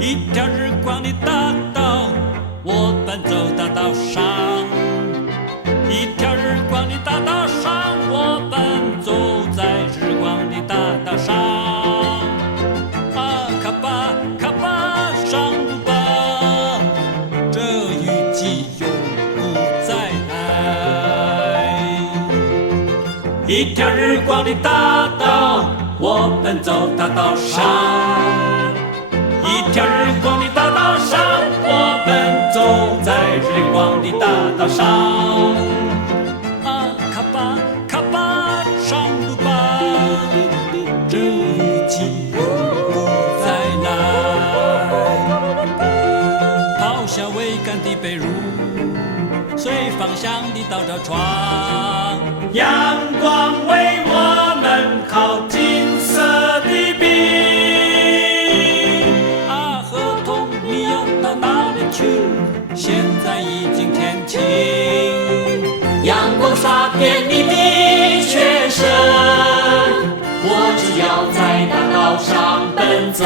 一条日光的大道，我奔走大道上。一条日光的大道上，我奔走在日光的大道上。啊，卡巴卡巴，上路吧，这雨季永不再来。一条日光的大道，我奔走大道上。一条日光的大道上，我奔走在日光的大道上。啊，卡巴卡巴，上路吧，这雨季永不再来。抛下桅杆的被褥，随方向的倒着床，阳光为我们烤金色的饼。现在已经天晴，阳光洒遍你的全身，我只要在大道上奔走。